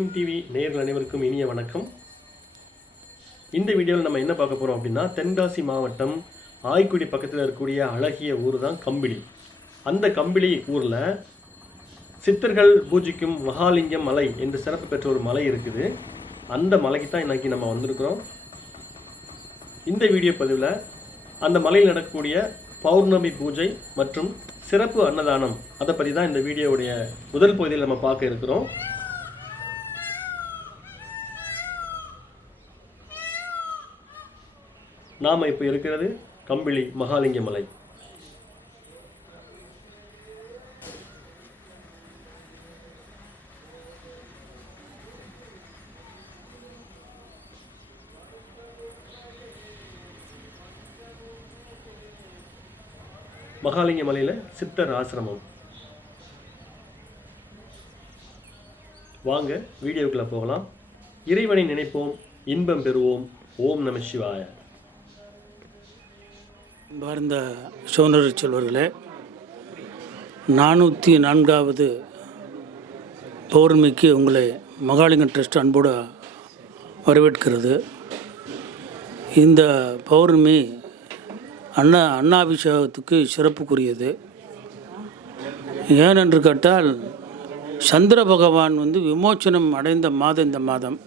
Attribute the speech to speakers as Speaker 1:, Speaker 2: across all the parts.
Speaker 1: DM TV நேர்கள் அனைவருக்கும் இனிய வணக்கம். இந்த வீடியோவில் நம்ம என்ன பார்க்க போகிறோம் அப்படின்னா தென்காசி மாவட்டம் ஆய்க்குடி பக்கத்தில் இருக்கக்கூடிய அழகிய ஊர் தான் கம்பிளி. அந்த கம்பிளி ஊரில் சித்தர்கள் பூஜிக்கும் மகாலிங்கம் மலை என்று சிறப்பு பெற்ற ஒரு மலை இருக்குது. அந்த மலைக்கு தான் இன்னைக்கு நம்ம வந்திருக்கிறோம். இந்த வீடியோ பதிவில் அந்த மலையில் நடக்கக்கூடிய பௌர்ணமி பூஜை மற்றும் சிறப்பு அன்னதானம் அதை பற்றி தான் இந்த வீடியோவுடைய முதல் பகுதியில் நம்ம பார்க்க இருக்கிறோம். நாம் இப்போ இருக்கிறது கம்பிளி மகாலிங்க மலை. மகாலிங்க மலையில் சித்தர் ஆசிரமம். வாங்க வீடியோக்குள்ளே போகலாம். இறைவனை நினைப்போம் இன்பம் பெறுவோம். ஓம் நம சிவாய.
Speaker 2: பார்ந்த சோழர் செல்வர்களே நானூற்றி நான்காவது பௌர்ணமிக்கு உங்களை மகாலிங்கம் ட்ரஸ்ட் அன்போடு வரவேற்கிறது. இந்த பௌர்ணமி அண்ணா அண்ணாபிஷேகத்துக்கு சிறப்புக்குரியது. ஏனென்று கேட்டால் சந்திர பகவான் வந்து விமோச்சனம் அடைந்த மாதம் இந்த மாதம்.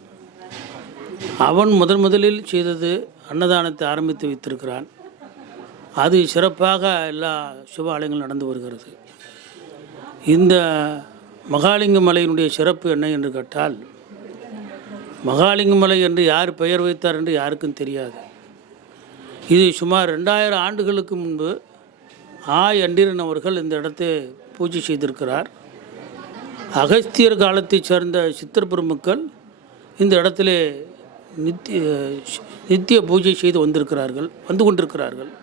Speaker 2: அவன் முதன் முதலில் செய்தது அன்னதானத்தை ஆரம்பித்து வைத்திருக்கிறான். அது சிறப்பாக எல்லா சிவாலயங்களும் நடந்து வருகிறது. இந்த மகாலிங்க மலையினுடைய சிறப்பு என்ன என்று கேட்டால் மகாலிங்க மலை என்று யார் பெயர் வைத்தார் என்று யாருக்கும் தெரியாது. இது சுமார் ரெண்டாயிரம் ஆண்டுகளுக்கு முன்பு ஆ. அண்டீரன் அவர்கள் இந்த இடத்தை பூஜை செய்திருக்கிறார். அகஸ்தியர் காலத்தைச் சேர்ந்த சித்தர் பெருமக்கள் இந்த இடத்திலே நித்திய நித்திய பூஜை செய்து வந்திருக்கிறார்கள் வந்து கொண்டிருக்கிறார்கள்.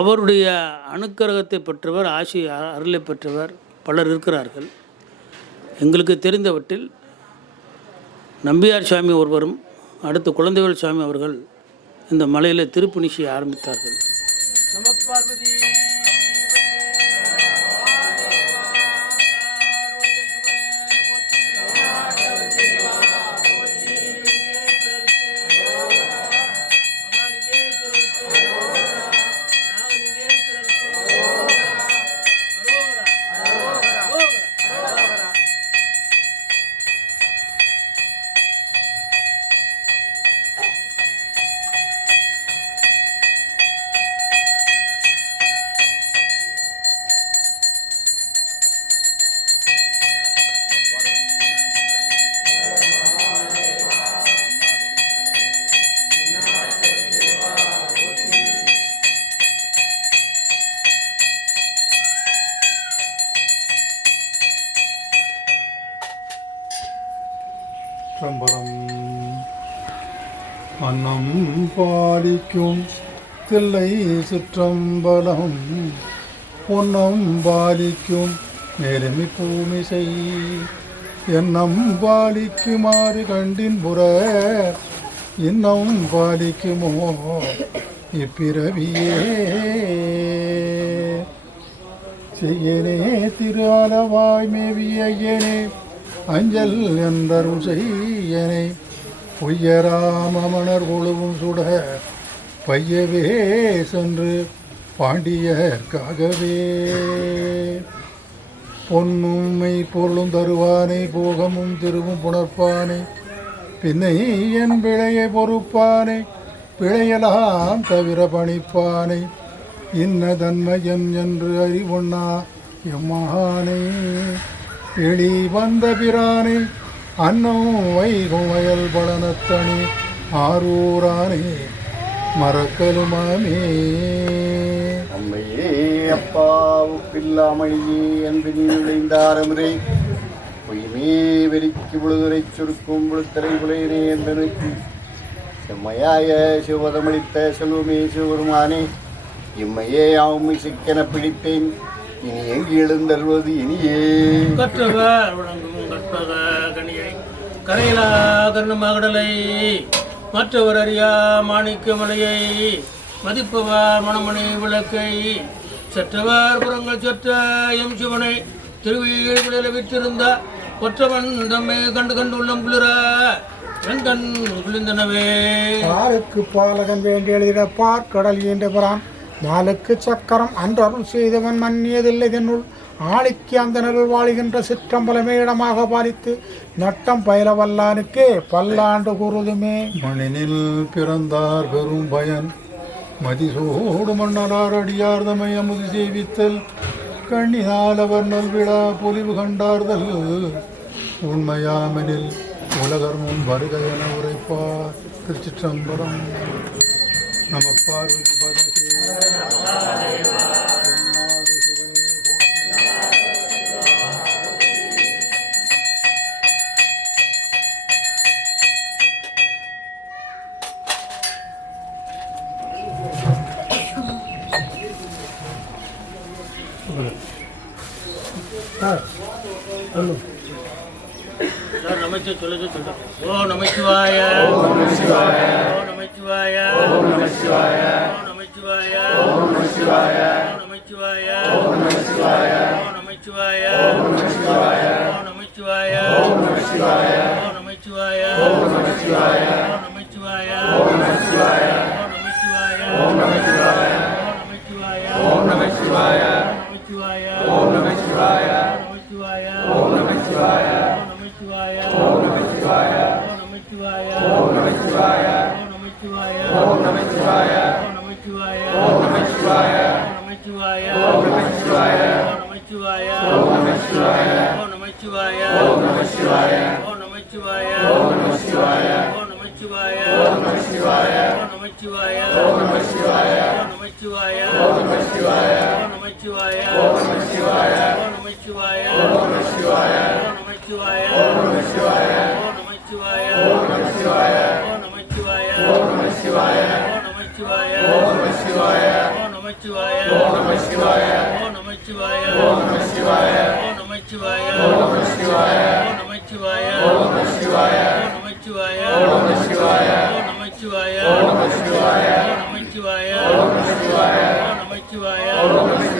Speaker 2: அவருடைய அனுக்கிரகத்தை பெற்றவர் ஆசி அருளை பெற்றவர் பலர் இருக்கிறார்கள். எங்களுக்கு தெரிந்தவற்றில் நம்பியார் சாமி ஒருவரும் அடுத்து குழந்தைகள் சாமி அவர்கள் இந்த மலையில் திருப்பணிசை ஆரம்பித்தார்கள்.
Speaker 3: அளிக்கும் தில்லை சுற்றம்பலம். பொன்னம் பாலிக்கும் மேலுமி பூமிசை. எண்ணம் பாலிக்குமாறு கண்டின் புற. இன்னம் பாலிக்குமோ இப்பிறவியே. செய்யனே திரு அளவாய் மேவியனே அஞ்சல் என்றருள் செய்யனே. பொய்யராமமணர் கொழுவும் சுட பையவே சென்று பாண்டியர்க்காகவே. பொன்னும்மை பொருளும் தருவானை போகமும் திருவும் புணர்ப்பானை பின்னை என் பிழையை பொறுப்பானை பிழையலாம் தவிர பணிப்பானை இன்ன தன்மயம் என்று அறிவொன்னா எம்மானை. எளி வந்த பிரானை அன்னம் வைகும் வயல் பலனத்தணி ஆரூரானே மறக்கலுமாமே.
Speaker 4: அம்மையே அப்பா உப்பில்லாமணியே என்று நீ விளைந்தாரமுறை பொய்மே வெறிக்கு விழுதுரை சுருக்கும் விழுத்தரை விளையினே என்று நோக்கி செம்மையாய சிவதமளித்த செல்வமே சிவருமானே இம்மையே யாவும் சிக்கென பிடித்தேன் இனி எங்கு எழுந்தருவது இனியே?
Speaker 2: கற்றவர் கற்பக கனியை கரையிலா கருண் மகடலை மற்றவர் அறியா மாணிக்கமலையை மதிப்பவா மணமணி விளக்கை. சற்றவார் புறங்கள் செற்ற எம் சிவனை திருவிழில விற்றிருந்த ஒற்றவன் தம்மை கண்டு கண்டு உள்ளம் குளிர வெங்கண் குளிந்தனவே
Speaker 5: யாருக்கு பாலகன் வேண்டி எழுதிட பார் கடல் ஈண்டபுறான் நாளுக்கு சக்கரம் அன்றரும் செய்தவன் மன்னியதில்லை தன்னுள் ஆணிக்கு அந்த நிழல் வாழுகின்ற சிற்றம்பலமே இடமாக பாலித்து நட்டம் பயிலவல்லானுக்கே பல்லாண்டு கூறுதுமே.
Speaker 3: மணினில் பிறந்தார் பெரும் பயன். மதிசோடு மன்னரார் அடியார்தமை அமுது சேவித்தல் கண்ணினால் அவர் நல்விழா பொலிவு கண்டார்தல். உண்மையாமெனில் உலகர் முன் வருக என உரைப்பார் திருச்சிற்றம்பலம். நம பார்வதி
Speaker 2: பதே ஓ நமச்சிவாய ஓ நமச்சிவாய ஓ நமச்சிவாய ஓ நமச்சிவாய ஓ நமச்சிவாய ஓ நமச்சிவாய ஓ நமச்சிவாய ஓ நமச்சிவாய ஓ நமச்சிவாய ஓ நமச்சிவாய ஓ நமச்சிவாய ஓ நமச்சிவாய ஓ நமச்சிவாய ஓ நமச்சிவாய Oh, my God.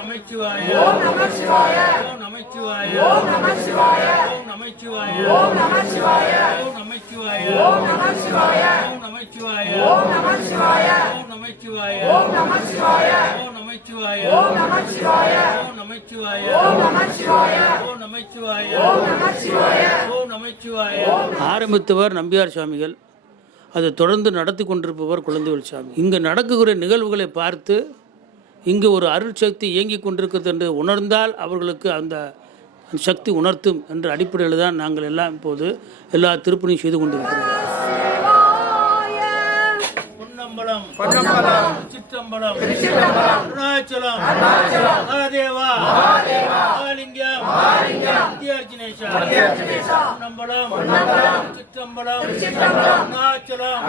Speaker 2: நமச்சிவாய ஓ நமச்சிவாய ஓ நமச்சிவாய ஓ நமச்சிவாய ஓ நமச்சிவாய ஓ நமச்சிவாய ஓ நமச்சிவாய ஓ நமச்சிவாய ஓ நமச்சிவாய ஓ நமச்சிவாய ஆரம்பித்தவர் நம்பியார் சுவாமிகள் அதை தொடர்ந்து நடத்தி கொண்டிருப்பவர் குழந்தைவேல் சாமி இங்கே நடக்கக்கூடிய நிகழ்வுகளை பார்த்து இங்கு ஒரு அருட்சக்தி இயங்கிக் கொண்டிருக்கிறது என்று உணர்ந்தால் அவர்களுக்கு அந்த அந்த சக்தி உணர்த்தும் என்ற அடிப்படையில் தான் நாங்கள் எல்லாம் இப்போது எல்லா திருப்பணியும் செய்து கொண்டிருக்கிறோம். பொன்னம்பலம் பொன்னம்பலம் சிற்றம்பலம் அருணாச்சலம் மகாதேவா மகாலிங்கம் வித்யார்ஜினேஷா பொன்னம்பலம் சிற்றம்பலம் அருணாச்சலம்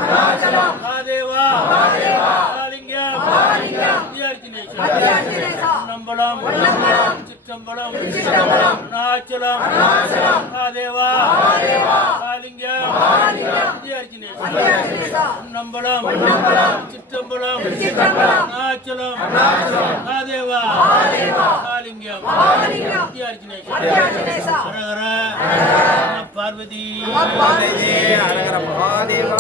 Speaker 2: மகாதேவா மகாலிங்கம் வித்யார்ஜினேஷா பொன்னம்பலம் சிற்றம்பலம் அருணாச்சலம் மகாதேவா மகாலிங்கம் நம்பலம் சிற்றம்பலம் அருணாச்சலம். மகாதேவா. மகாலிங்கம் ஹரஹர. பார்வதி. மகாதேவா.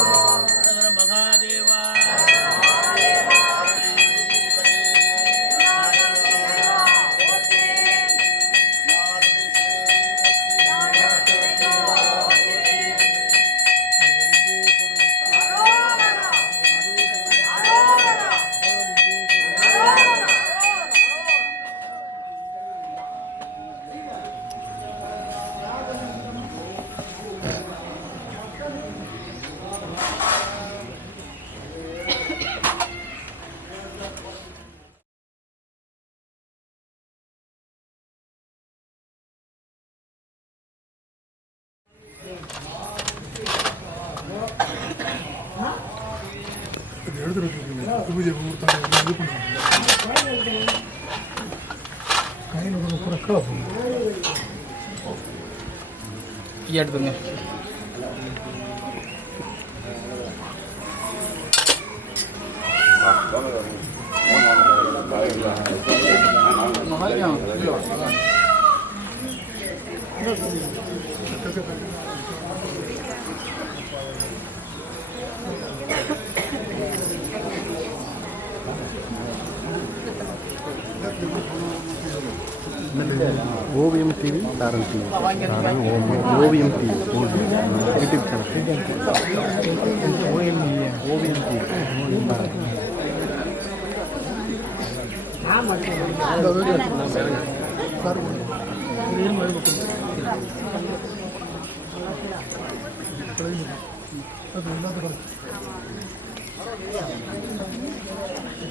Speaker 3: 만들어 주길래 누구
Speaker 6: 제보
Speaker 3: 못하고 누구 가인 오늘 보라 클럽
Speaker 6: 이 അടുത്തുനിന്ന് Mahal ya. Yok.
Speaker 7: ஓவியம் டிவி தாரன் டிவி. தாரன் ஓவியம் ஓவியம் டிவி. யூடியூப் சேனல் ஓவியம் டிவி.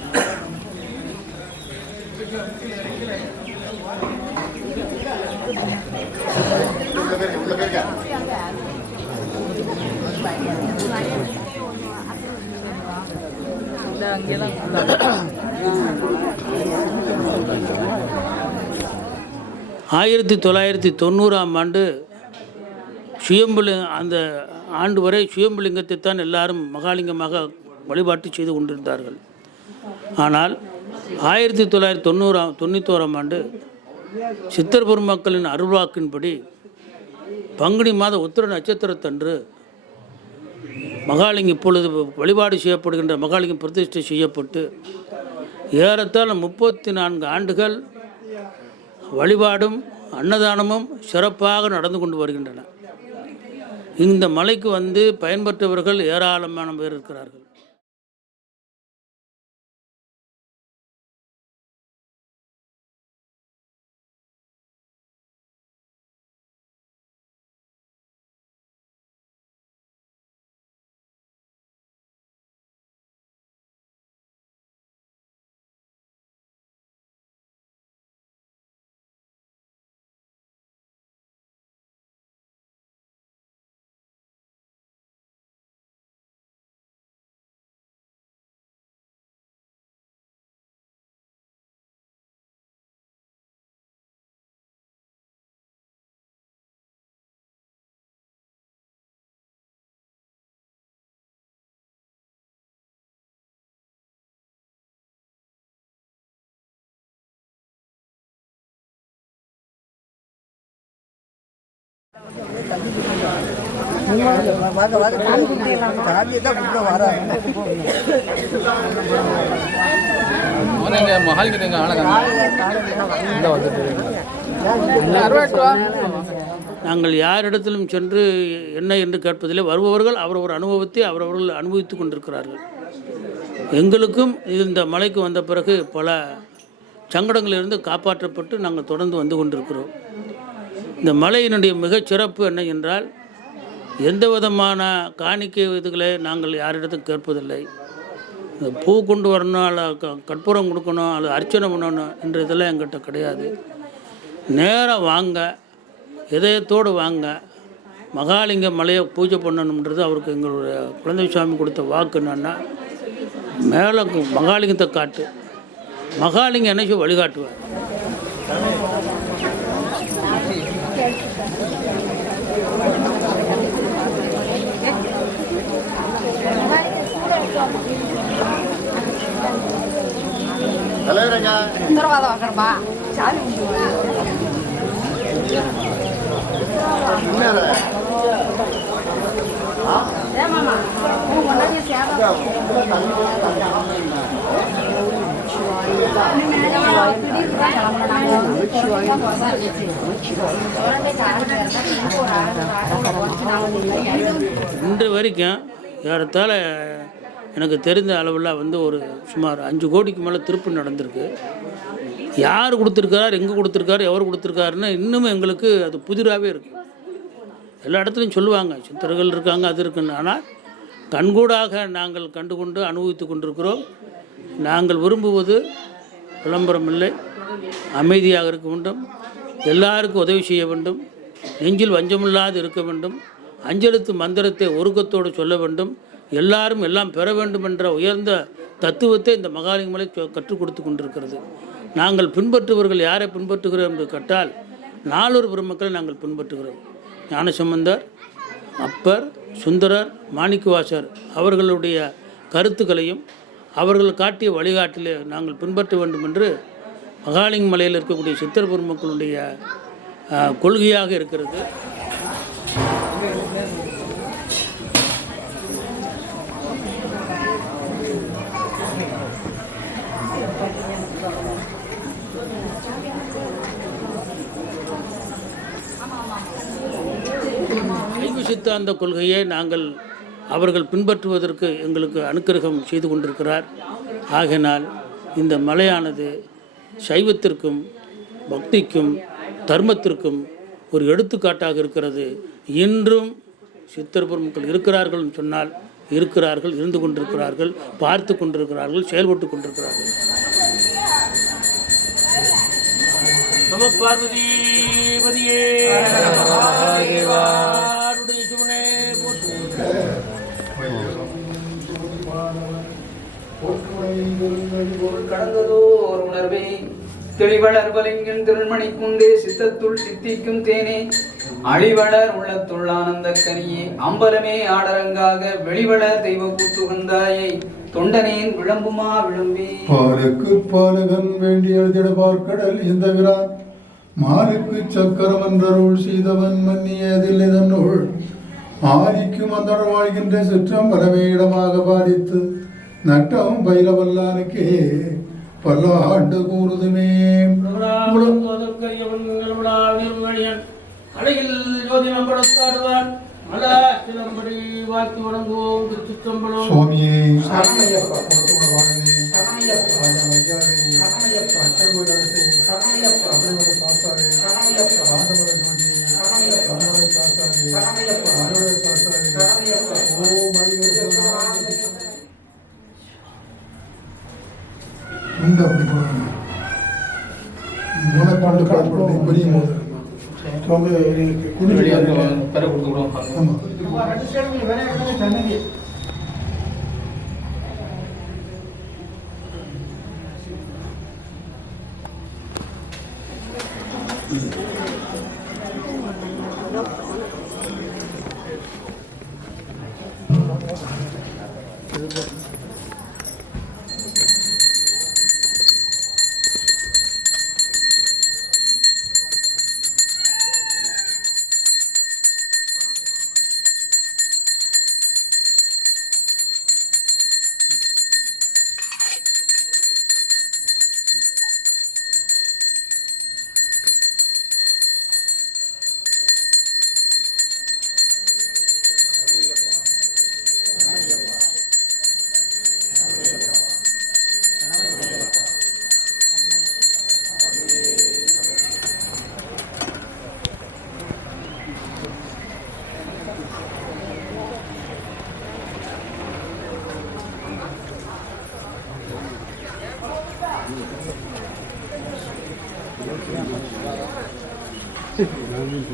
Speaker 4: உள்ள
Speaker 2: ஆயிரத்தி தொள்ளாயிரத்தி தொண்ணூறாம் ஆண்டு சுயம்புலி அந்த ஆண்டு வரை சுயம்புலிங்கத்தை தான் எல்லாரும் மகாலிங்கமாக வழிபாட்டு செய்து கொண்டிருந்தார்கள். ஆனால் ஆயிரத்தி தொள்ளாயிரத்தி தொண்ணூறாம் தொண்ணூத்தோராம் ஆண்டு சித்தர் மக்களின் அருள்வாக்கின்படி பங்குனி மாத உத்திர நட்சத்திரத்தன்று மகாலிங்கம் இப்பொழுது வழிபாடு செய்யப்படுகின்ற மகாலிங்கம் பிரதிஷ்டை செய்யப்பட்டு ஏறத்தாழ முப்பத்தி நான்கு ஆண்டுகள் வழிபாடும் அன்னதானமும் சிறப்பாக நடந்து கொண்டு வருகின்றன. இந்த மலைக்கு வந்து பயன்பெற்றவர்கள் ஏராளமான பேர் இருக்கிறார்கள்.
Speaker 6: மகாலிங்க
Speaker 2: நாங்கள் யாரிடத்திலும் சென்று என்ன என்று கேட்பதில்லை. வருபவர்கள் அவரவர் அனுபவத்தை அவரவர்கள் அனுபவித்துக் கொண்டிருக்கிறார்கள். எங்களுக்கும் இந்த மலைக்கு வந்த பிறகு பல சங்கடங்களிலிருந்து காப்பாற்றப்பட்டு நாங்கள் தொடர்ந்து வந்து கொண்டிருக்கிறோம். இந்த மலையினுடைய மிகச்சிறப்பு என்ன என்றால் எந்த விதமான காணிக்கை இதுகளை நாங்கள் யாரிடத்தும் கேட்பதில்லை. பூ கொண்டு வரணும் அல்ல க- கற்பூரம் கொடுக்கணும் அல்லது அர்ச்சனை பண்ணணும் என்ற இதெல்லாம் எங்கிட்ட கிடையாது. நேராக வாங்க இதயத்தோடு வாங்க மகாலிங்க மலையை பூஜை பண்ணணுன்றது அவருக்கு எங்களுடைய குழந்தை சுவாமி கொடுத்த வாக்கு என்னென்னா மேலே மகாலிங்கத்தை காட்டு. மகாலிங்கம் என்னைக்கு வழிகாட்டுவார்.
Speaker 4: தலைவரங்க
Speaker 8: உத்தரவாதம் வாங்குறப்பா சாமி
Speaker 2: இன்று வரைக்கும் ஏறத்தாழ எனக்கு தெரிந்த அளவில் வந்து ஒரு சுமார் அஞ்சு கோடிக்கு மேலே திருப்பு நடந்திருக்கு. யார் கொடுத்துருக்கார் எங்கே கொடுத்துருக்காரு எவர் கொடுத்துருக்காருன்னு இன்னும் எங்களுக்கு அது புதிராகவே இருக்குது எல்லா இடத்துலையும் சொல்லுவாங்க சித்தர்கள் இருக்காங்க அது இருக்குன்னு. ஆனால் கண்கூடாக நாங்கள் கண்டுகொண்டு அனுபவித்து கொண்டிருக்கிறோம். நாங்கள் விரும்புவது விளம்பரம் இல்லை அமைதியாக இருக்க வேண்டும் எல்லாருக்கும் உதவி செய்ய வேண்டும் நெஞ்சில் வஞ்சமில்லாது இருக்க வேண்டும் அஞ்செழுத்து மந்திரத்தை ஒருக்கத்தோடு சொல்ல வேண்டும் எல்லாரும் எல்லாம் பெற வேண்டும் என்ற உயர்ந்த தத்துவத்தை இந்த மகாலிங்கமலை கற்றுக் கொடுத்து கொண்டிருக்கிறது. நாங்கள் பின்பற்றுபவர்கள் யாரை பின்பற்றுகிறோம் என்று கேட்டால் நாலொரு பெருமக்களை நாங்கள் பின்பற்றுகிறோம். ஞானசம்பந்தர் அப்பர் சுந்தரர் மாணிக்கவாசர் அவர்களுடைய கருத்துக்களையும் அவர்கள் காட்டிய வழிகாட்டிலே நாங்கள் பின்பற்ற வேண்டும் என்று மகாலிங் மலையில் இருக்கக்கூடிய சித்தர் பெருமக்களுடைய கொள்கையாக இருக்கிறது. சைவ சித்தாந்த கொள்கையை நாங்கள் அவர்கள் பின்பற்றுவதற்கு எங்களுக்கு அனுக்கிரகம் செய்து கொண்டிருக்கிறார். ஆகையினால் இந்த மலையானது சைவத்திற்கும் பக்திக்கும் தர்மத்திற்கும் ஒரு எடுத்துக்காட்டாக இருக்கிறது. இன்றும் சித்தர் பெருமக்கள் இருக்கிறார்கள் சொன்னால் இருக்கிறார்கள் இருந்து கொண்டிருக்கிறார்கள் பார்த்து கொண்டிருக்கிறார்கள் செயல்பட்டு கொண்டிருக்கிறார்கள். நம பார்வதி
Speaker 9: ஒரு தெளிவளர் வலிங்கின் திருமணி குண்டே சித்தத்துள் சித்திக்கும் தேனே. அழிவளர் உள்ளத்துள் ஆனந்த கனியே அம்பலமே ஆடரங்காக வெளிவளர் தெய்வ கூத்துகந்தாயே தொண்டனேன் விளம்புமா விளம்பி.
Speaker 3: பாலுக்கு பாலகன் வேண்டி எழுதிட பார்க்கடல் இந்த விரான் மாலுக்கு சக்கரம் என்றருள் செய்தவன் மன்னியதில்லை தன்னுள் ஆதிக்கும் அந்த வாழ்கின்ற சிற்றம் பலவே இடமாக பாதித்து. நட்டம் பயிலவல்லானுக்கே பல்லாண்டு கூறுதுமே.
Speaker 2: அழகில் ஜோதி நம்படத்தாடுவான் மல சிலம்படி வாழ்த்தி வணங்குவோம். திருச்சிற்றம்பலம்.
Speaker 3: சுவாமியே. இந்த அப்படி போடுவாங்க முளைப்பாண்டு காலப்படத்தை பெரிய மோதல்
Speaker 6: அவங்க குடிச்சு பெற கூட Thank
Speaker 3: you.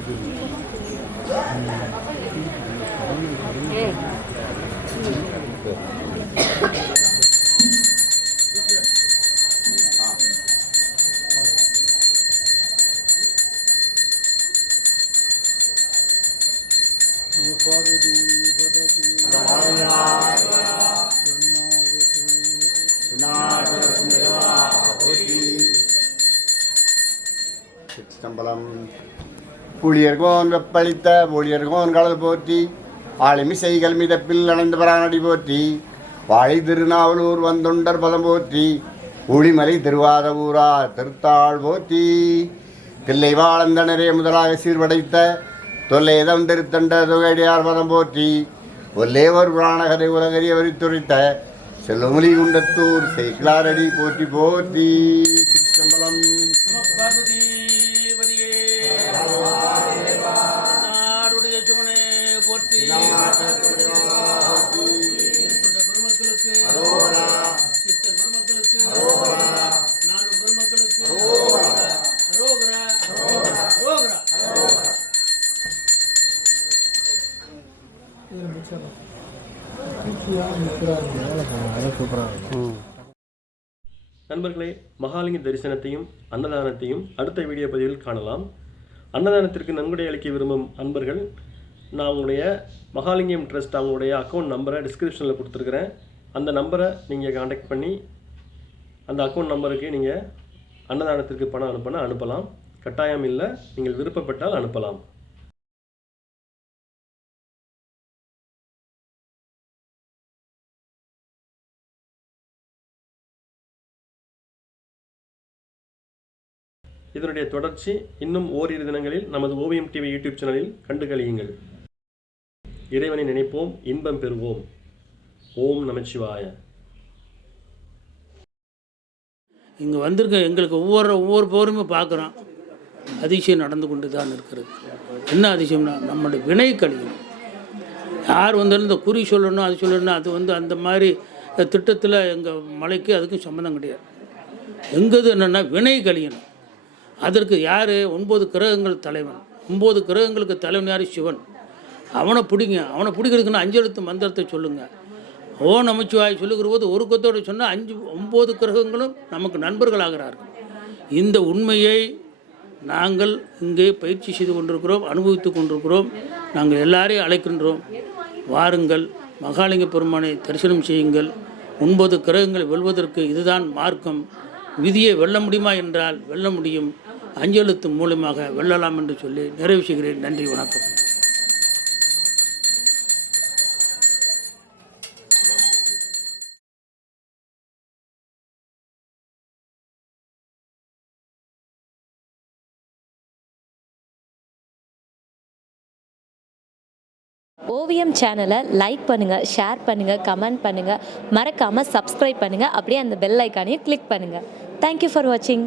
Speaker 4: Thank you. ஊழியர்கோன் வெப்பளித்த ஊழியர்கோன் கடல் போற்றி ஆளுமிசை கல்மிதப்பில் அணைந்த பரானடி போற்றி வாழை திருநாவலூர் வந்தொண்டர் பதம் போற்றி ஊழிமலை திருவாத ஊரா திருத்தாள் போற்றி. தில்லை வாழந்தனரே முதலாக சீர்படைத்த தொல்லேதம் திருத்தண்ட தொகையடியார் பதம் போற்றி ஒல்லேவர் புராணகதை உலகறிய வரித்துரைத்த செல்வமொழி குண்டத்தூர் செய்கிலாரடி போற்றி போற்றி.
Speaker 1: நண்பர்களே மகாலிங்க தரிசனத்தையும் அன்னதானத்தையும் அடுத்த வீடியோ பதிவில் காணலாம். அன்னதானத்திற்கு நன்கொடை அளிக்க விரும்பும் அன்பர்கள் நான் உங்களுடைய மகாலிங்கம் ட்ரஸ்ட் அவங்களுடைய அக்கௌண்ட் நம்பரை டிஸ்கிரிப்ஷனில் கொடுத்துருக்குறேன். அந்த நம்பரை நீங்கள் காண்டாக்ட் பண்ணி அந்த அக்கௌண்ட் நம்பருக்கு நீங்கள் அன்னதானத்திற்கு பணம் அனுப்பினா அனுப்பலாம். கட்டாயம் இல்லை நீங்கள் விருப்பப்பட்டால் அனுப்பலாம். இதனுடைய தொடர்ச்சி இன்னும் ஓரிரு தினங்களில் நமது ஓவியம் டிவி யூடியூப் சேனலில் கண்டு கழியுங்கள். இறைவனை நினைப்போம் இன்பம் பெறுவோம். ஓம் நமச்சிவாய.
Speaker 2: இங்கே வந்திருக்க எங்களுக்கு ஒவ்வொரு ஒவ்வொரு போருமே பார்க்குறோம். அதிசயம் நடந்து கொண்டு தான் இருக்கிறது. என்ன அதிசயம்னா நம்மளுடைய வினை கழியும். யார் வந்தாலும் இந்த குறி சொல்லணும் அது சொல்லணும் அது வந்து அந்த மாதிரி திட்டத்தில் எங்கள் மலைக்கு அதுக்கும் சம்மந்தம் கிடையாது. எங்கது என்னென்னா வினை கழியணும். அதற்கு யார்? ஒன்பது கிரகங்கள் தலைவன். ஒம்பது கிரகங்களுக்கு தலைவன் யார்? சிவன். அவனை பிடிங்க. அவனை பிடிக்கிறதுக்குன்னு அஞ்சு எழுத்து மந்திரத்தை சொல்லுங்கள் ஓ நமச்சிவாய் சொல்லுகிற போது ஒரு கொத்தோடு சொன்னால் அஞ்சு ஒம்பது கிரகங்களும் நமக்கு நண்பர்களாகிறார்கள். இந்த உண்மையை நாங்கள் இங்கே பயிற்சி செய்து கொண்டிருக்கிறோம் அனுபவித்து கொண்டிருக்கிறோம். நாங்கள் எல்லாரையும் அழைக்கின்றோம். வாருங்கள் மகாலிங்க பெருமானை தரிசனம் செய்யுங்கள். ஒன்பது கிரகங்கள் வெல்வதற்கு இதுதான் மார்க்கம். விதியை வெல்ல முடியுமா என்றால் வெல்ல முடியும். அஞ்செழுத்து மூலமாக வெல்லலாம் என்று சொல்லி நிறைவு செய்கிறேன். நன்றி வணக்கம்.
Speaker 10: ஓவியம் சேனலை லைக் பண்ணுங்கள் ஷேர் பண்ணுங்கள் கமெண்ட் பண்ணுங்கள் மறக்காமல் சப்ஸ்கிரைப் பண்ணுங்கள் அப்படியே அந்த பெல் ஐக்கானையும் கிளிக் பண்ணுங்கள் தேங்க்யூ ஃபார் வாட்சிங்